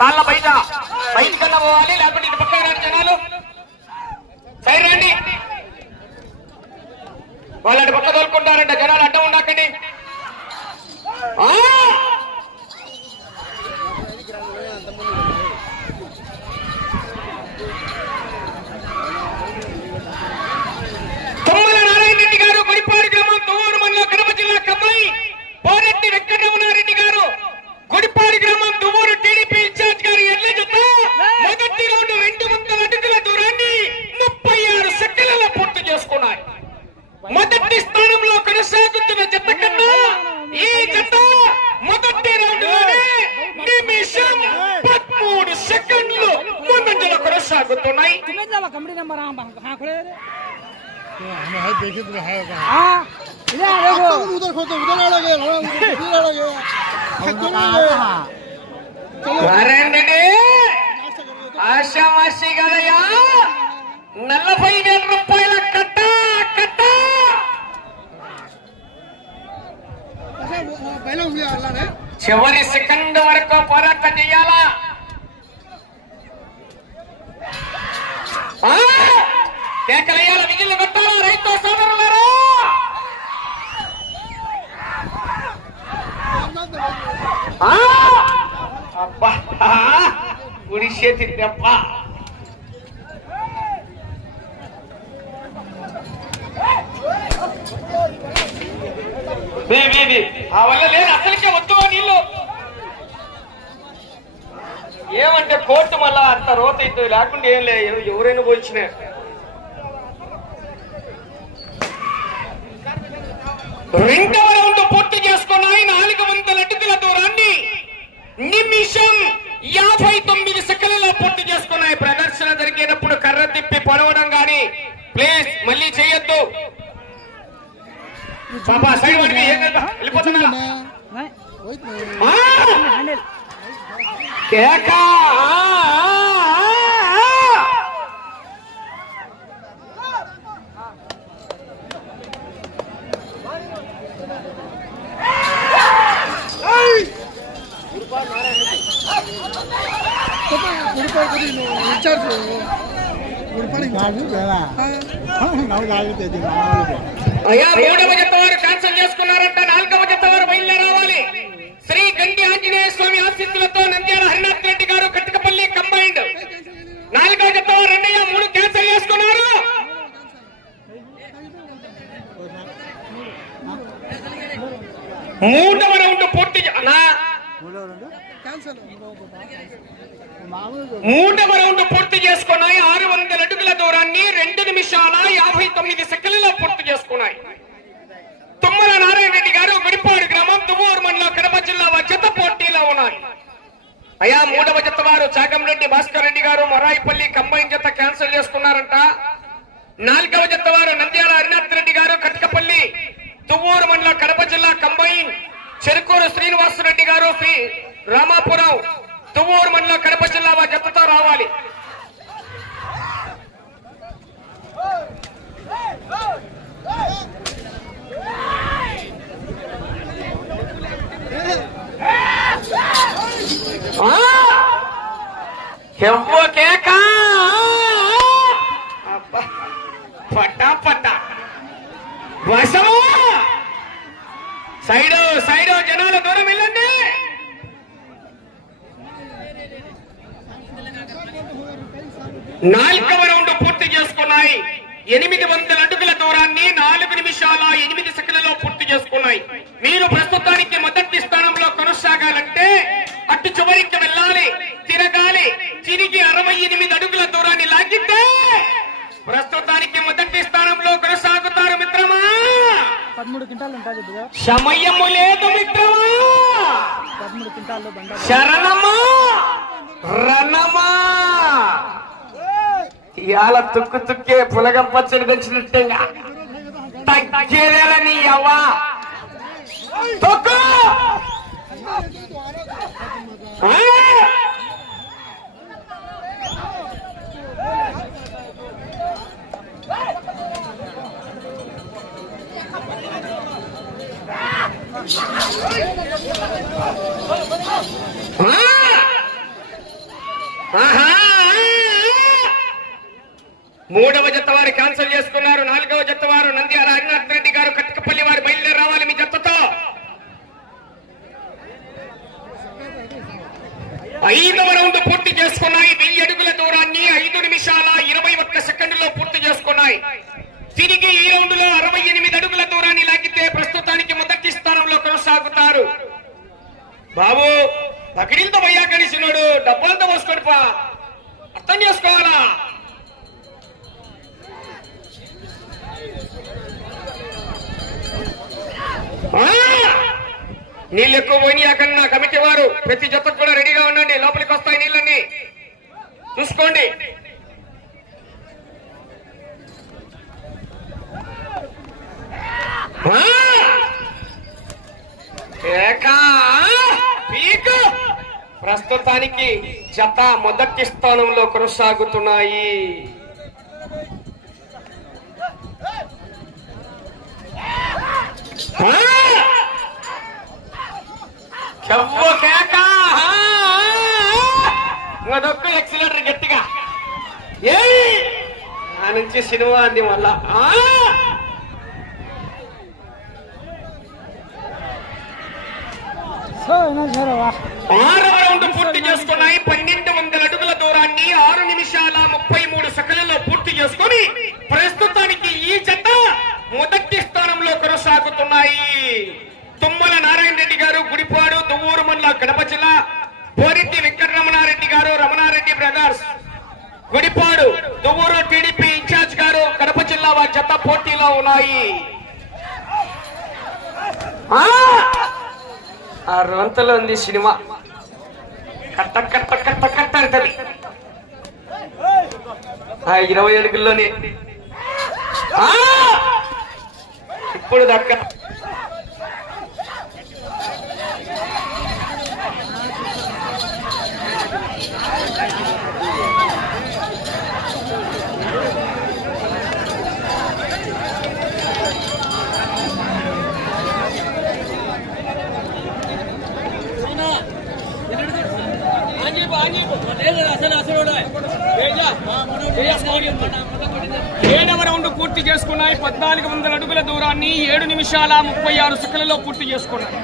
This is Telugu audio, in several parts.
காலைல हमें है देखे तो है कहाँ हाँ इधर आ देखो उधर खोदो उधर आ लगे उधर उधर आ लगे వారండి ఆశామాషి కదయ్యా నలభై వేల రూపాయల కట్ట కట్ట पहले उंगली अल्लाह ने చివరి సెకండ్ వరకు పోరాటం చెయ్యాలా ఆ! కేకలయ్యాల మిగిలిన కొట్టాలా రైతు సోదరులారా అబ్బా! ఆ! చేతి దెబ్బ ఆ వల్ల లేదు అసలుకే వద్దు నీళ్ళు ఏమంటే కోర్టు మళ్ళా అంత రోత అవుతుంది లేకుండా ఏం లేదు ఎవరైనా పోయించిన రెండవ రౌండ్ పూర్తి చేసుకున్నాయి నాలుగు వందల అటుకుల దూరాన్ని నిమిషం యాభై తొమ్మిది సెకండ్లలో పూర్తి చేసుకున్నాయి. ప్రదర్శన జరిగేటప్పుడు కర్ర తిప్పి పడవడం గాని ప్లీజ్ మళ్ళీ చేయొద్దు. పాపా వెళ్ళిపోతున్నా. కేకా! ఇన్ఛార్జ్ అయ్యా మూడవ జత వారు క్యాన్సిల్ చేసుకున్నారంట నాలుగవ జత వారు బయలుదేరావాలి. శ్రీ గండి ఆంజనేయ స్వామి ఆశీస్సులతో నంద్యాల హరినాథ్ రెడ్డి గారు కట్టకపల్లి కంబైండ్ నాలుగవ జత వారు రెండయ్య మూడు క్యాన్సల్ చేసుకున్నారు. మూడవ రౌండ్ పూర్తి చే- అన్నా క్యాన్సల్ మూడవ రౌండ్ పూర్తి చేసుకున్నాయి. ఆరు వందల అడుగుల దూరాన్ని రెండు నిమిషాల యాభై తొమ్మిది సెకండ్లలో పూర్తి చేసుకున్నాయి. తుమ్మల నారాయణ రెడ్డి గారు గుడిపాడు గ్రామం తువ్వూరు మండలం కడప జిల్లా జత పోటీలో ఉన్నాయి. అయా మూడవ జత వారు చాగంరెడ్డి భాస్కర్ రెడ్డి గారు మొరాయిపల్లి కంబైన్ జత క్యాన్సిల్ చేసుకున్నారంట. నాలుగవ జత వారు నంద్యాల హరినాథ్ రెడ్డి గారు కటకపల్లి తువ్వూరు మండలం కడప జిల్లా కంబైన్ చెరుకూరు శ్రీనివాసరెడ్డి గారు రామాపురం దువ్వూరు మండలం కడప జిల్లా వారి జతతో రావాలి ఆ! ఎవ్వ కేక అబ్బా. పట్టా పట్టా వశము సైడు సైడు జనాలు దూరం వెళ్ళండి నాలుగవ రౌండ్ పూర్తి చేసుకున్నాయి ఎనిమిది వందల అడుగుల దూరాన్ని నాలుగు నిమిషాల ఎనిమిది సెకండ్లలో చేసుకున్నాయి మీరు ప్రస్తుతానికి మొదటి స్థానంలో కొనసాగాలంటే అటు చివరికి వెళ్ళాలి తిరగాలి తిరిగి అరవై ఎనిమిది అడుగుల దూరాన్ని లాగితే ప్రస్తుతానికి మొదటి స్థానంలో కొనసాగుతారు మిత్రమా? పదమూడు క్వింటాలు సమయము లేదు మిత్రమా? పదమూడు క్వింటాలు బండ శరణమా? రణమా? ఇవాళ తుక్కు తుక్కే పులగం పచ్చడి తెచ్చినట్టేగా. తగ్గేదేలని అవ్వా తొక్కు! మూడవ జత వారు క్యాన్సిల్ చేసుకున్నారు. నాలుగవ జత వారు నంద్యాల హరినాథ్ రెడ్డి గారు కట్టకపల్లి వారు బయలుదేరి రావాలి మీ జతతో ఐదవ రౌండ్ పూర్తి చేసుకున్నాయి వెయ్యి అడుగుల దూరాన్ని ఐదు నిమిషాల ఇరవై ఒక్క సెకండ్లో పూర్తి చేసుకున్నాయి తిరిగి ఈ రౌండ్లో అరవై ఎనిమిది అడుగుల దూరాన్ని లాగితే ప్రస్తుతానికి మొదటి స్థానంలో కొనసాగుతారు బాబు పకిడిలతో భయ్యా కలిసినాడు డబ్బులతో పోసుకొని పా. అర్థం చేసుకోవాలా? ఆ! నీళ్ళు ఎక్కువ పోయినాయి అక్కడ నా కమిటీ వారు ప్రతి జతకు కూడా రెడీగా ఉండండి లోపలికి వస్తాయి నీళ్ళన్నీ. చూసుకోండి. ఏకా! ప్రస్తుతానికి జత మొదటి స్థానంలో కొనసాగుతున్నాయి. ఎక్సిలేటర్ గట్టిగా. ఏయ్! ఆ నుంచి సినిమా అంది మళ్ళా. సరే పూర్తి చేసుకున్నాయి. పన్నెండు వందల అడుగుల దూరాన్ని ఆరు నిమిషాల ముప్పై మూడు సెకండ్లలో పూర్తి చేసుకొని ప్రస్తుతానికి ఈ జత మొదటి స్థానంలో కొనసాగుతున్నాయి. తుమ్మల నారాయణ రెడ్డి గారు గుడిపాడు దువ్వూరు మండల కడప జిల్లా పోరెడ్డి వెంకటరమణారెడ్డి గారు Ramana Reddy brothers. Gudipadu Duvvuru TDP incharge గారు కడప జిల్లా వారి జత పోటీలో ఉన్నాయి. ఆ! ఉంది సినిమా. కట్ట కట్ట కట్ట కట్ట అంటది. ఆ ఇరవై అడుగుల్లోనే ఇప్పుడు దక్క ఏడవ రౌండ్ పూర్తి చేసుకున్నాయి పద్నాలుగు వందల అడుగుల దూరాన్ని ఏడు నిమిషాల ముప్పై ఆరు సెకండ్లలో పూర్తి చేసుకున్నారు.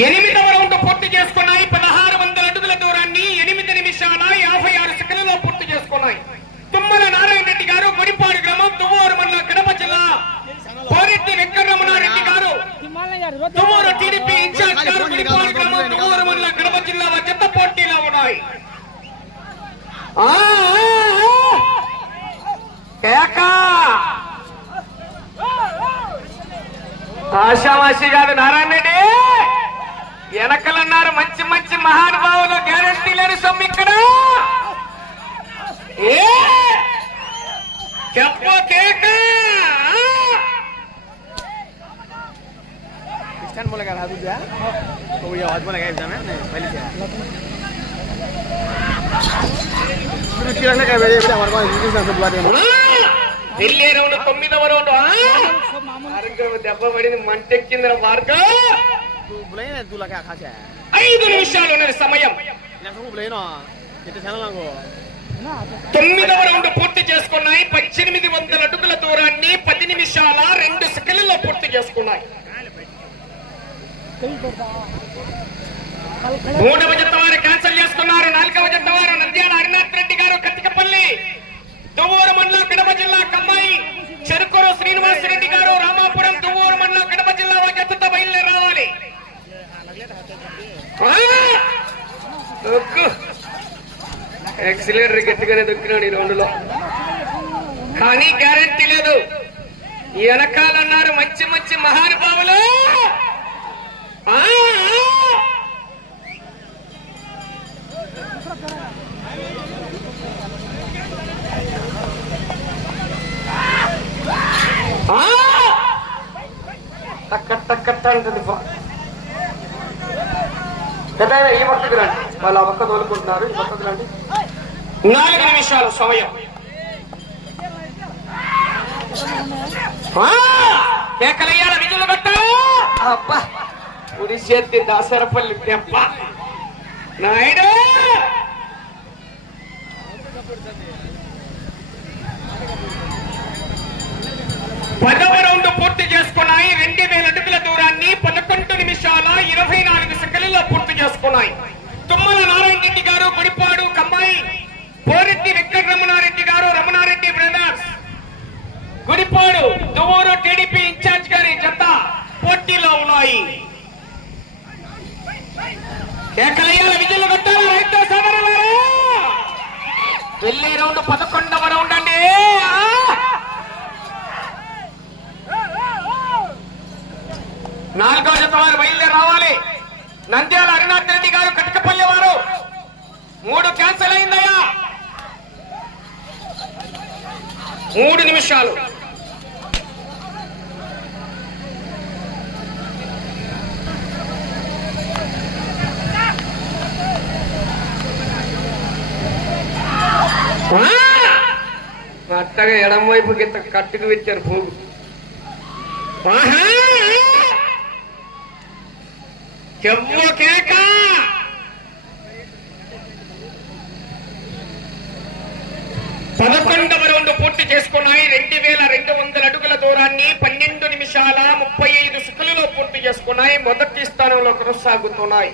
ఎనిమిదవ రౌండ్ పూర్తి చేసుకున్నాయి. పదహారు వందల అడుగుల దూరాన్ని ఎనిమిది నిమిషాల యాభై ఆరు సెకండ్లలో పూర్తి చేసుకున్నాయి. తుమ్మల నారాయణ రెడ్డి గారు గుడిపాడు గ్రామం తుమ్మూరు మండలం కడప జిల్లా పోరెడ్డి వెంకటరమణారెడ్డి గారు. తుమ్మూరు టీడీపీ ఇన్ఛార్జ్ గారు గుడిపాడు గ్రామం తుమ్మూరు మండలం కడప జిల్లా చెత్త పోటీలో ఉన్నాయి. ఆ, ఆశామాషి కాదు నారాయణ రెడ్డి! వెనకలన్నారు మంచి మంచి మహానుభావులు గ్యారంటీ లేని సొమ్ము ఇక్కడ! చెప్పు కేక! ఇష్టం మూల కాదు అభిజ్ఞా మళ్ళీ ఢిల్లీ రౌండ్ తొమ్మిదవ రౌండ్ దెబ్బ పడింది మంటెక్కింది ఐదు నిమిషాలు ఉన్నది సమయం. తొమ్మిదవ రౌండ్ పూర్తి చేసుకున్నాయి. పద్దెనిమిది వందల అడుగుల దూరాన్ని పది నిమిషాల రెండు సెకండ్ పూర్తి చేసుకున్నాయి. మూడవ జత వారు క్యాన్సల్ చేసుకున్నారు. నాలుగవ జత వారు నంద్యాల హరినాథ్ రెడ్డి గారు కతికపల్లి దువ్వూరు మండలం కడప జిల్లా కమ్మాయి చెరుకూరు శ్రీనివాస్ రెడ్డి గారు రామాపురం దువ్వూరు మండలం కడప జిల్లా వారి బయలుదేరి రావాలి. ఎక్సిలేటర్ గట్టిగానే దొక్కినాడు ఈ రౌండ్లో కానీ గ్యారెంటీ లేదు. వెనకాలన్నారు మంచి మంచి మహానుభావులు ఆ, ఆ! టక్క టక్క టక్క అంటుంది బా. పెద్దయినా ఈ పక్కకు రండి. వాళ్ళు ఆ పక్క తోలుకుంటున్నారు. ఈ పక్కకు రండి. నాలుగు నిమిషాలు సమయం! కేకలయ్యాల విజులు అబ్బా! ఉడి చేతి దాసరపల్లి దెబ్బ నాయుడు! పదవ రౌండ్ పూర్తి చేసుకున్నాయి రెండు వేల అడుగుల దూరాన్ని పదకొండు నిమిషాల ఇరవై నాలుగు సెకండ్లలో పూర్తి చేసుకున్నాయి తుమ్మల నారాయణ రెడ్డి గారు గుడిపాడు కమ్మాయి పోరెడ్డి వెంకట రమణారెడ్డి గారు Ramana Reddy brothers Gudipadu Duvvuru TDP incharge గారి జత పోటీలో ఉన్నాయి కేకలయ్యాల విజయలు కొట్టారు రైతు సోదరులారా వెళ్ళే రౌండ్ పదకొండవ రౌండ్ అండి ఆ! నాలుగో జత వారు బయలుదేరి రావాలి. నంద్యాల అరుణాథ్ రెడ్డి గారు కటకపల్లి వారు మూడు క్యాన్సిల్ అయిందయ్యా. మూడు నిమిషాలు. అత్తగా ఎడం వైపు గిత్త కట్టుకు పెట్టారు పోగు ఆహా! చెవ్వు కేక! పదకొండవ రౌండ్ పూర్తి చేసుకున్నాయి. రెండు వేల రెండు వందల అడుగుల దూరాన్ని పన్నెండు నిమిషాల ముప్పై ఐదు సుఖులలో పూర్తి చేసుకున్నాయి. మొదటి స్థానంలో కొనసాగుతున్నాయి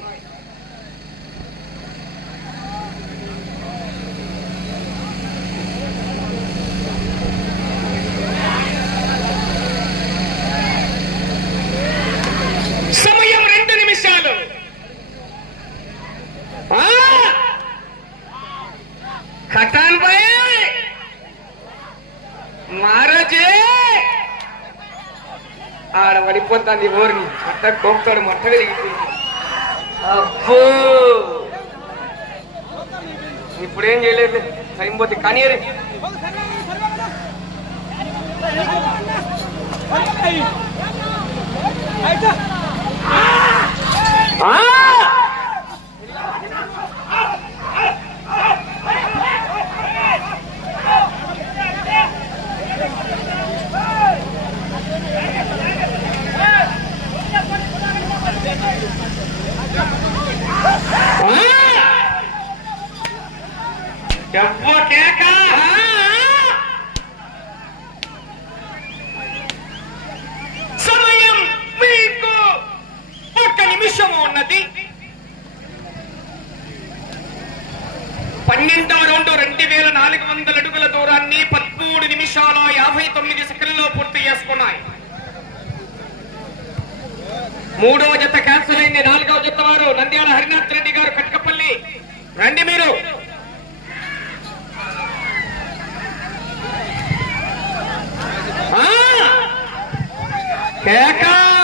సమయం రెండు నిమిషాలు ఆ! ఖటాన్ భాయ్ మహారాజే ఆడ పడిపోతుంది ఊరిని మొట్ట కోపుతాడు మొట్ట విరిగిపోయింది అబ్బో! ఇప్పుడేం చేయలేదు. టైం పోతే కానీ ఎవ్వ పన్నెండవ రౌండ్ రెండు వేల నాలుగు వందల అడుగుల దూరాన్ని పదమూడు నిమిషాల యాభై తొమ్మిది సెకండ్లలో పూర్తి చేసుకున్నాయి. మూడవ జత క్యాన్సిల్ అయింది. నాలుగవ జత వారు నంద్యాల హరినాథ్ రెడ్డి గారు కట్కపల్లి. రండి మీరు. కేకా!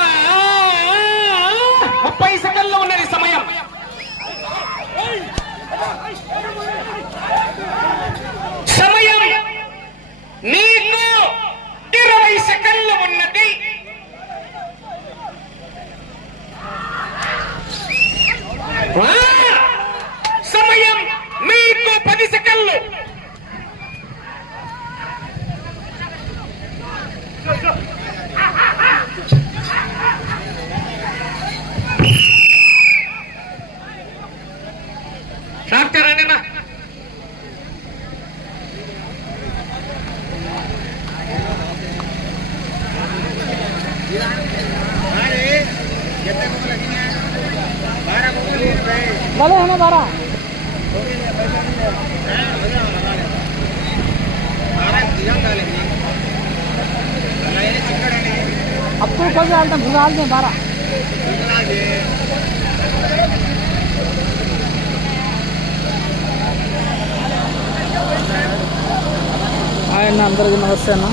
डालते हैं डालते हैं बारह హాయ్ అన్న అందరికీ నమస్తే అన్న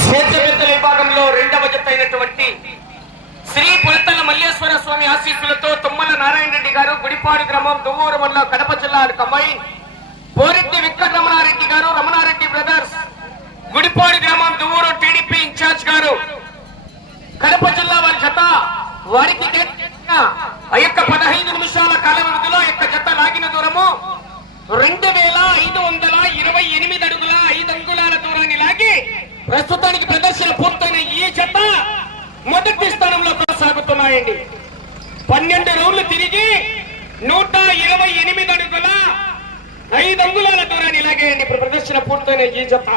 క్షేత్రమిత్రుల విభాగంలో రెండవ జత అయినటువంటి శ్రీ పులతల మల్లేశ్వర స్వామి ఆశీస్సులతో తుమ్మల నారాయణ రెడ్డి గారు గుడిపాడు గ్రామం దువ్వూరు మండలం కడప జిల్లా కమ్మాయి పోరెడ్డి వెంకట రమణారెడ్డి గారు రమణారెడ్డి బ్రదర్స్ గుడిపాడు గ్రామం కడప జిల్లా వారి జత వారికి ఆ యొక్క పదహైదు నిమిషాల కాల వ్యవధిలో యొక్క జత లాగిన దూరము రెండు వేల ఐదు వందల ఇరవై ఎనిమిది అడుగుల ఐదు అంగుళాల దూరాన్ని లాగి ప్రస్తుతానికి ప్రదర్శన పూర్తయిన ఈ జత మొదటి స్థానంలో కొనసాగుతున్నాయండి. పన్నెండు రౌండ్లు తిరిగి నూట ఇరవై ఎనిమిది అడుగుల ఐదు అంగుళాల దూరాన్ని లాగేయండి. ఇప్పుడు ప్రదర్శన పూర్తయిన ఈ జత.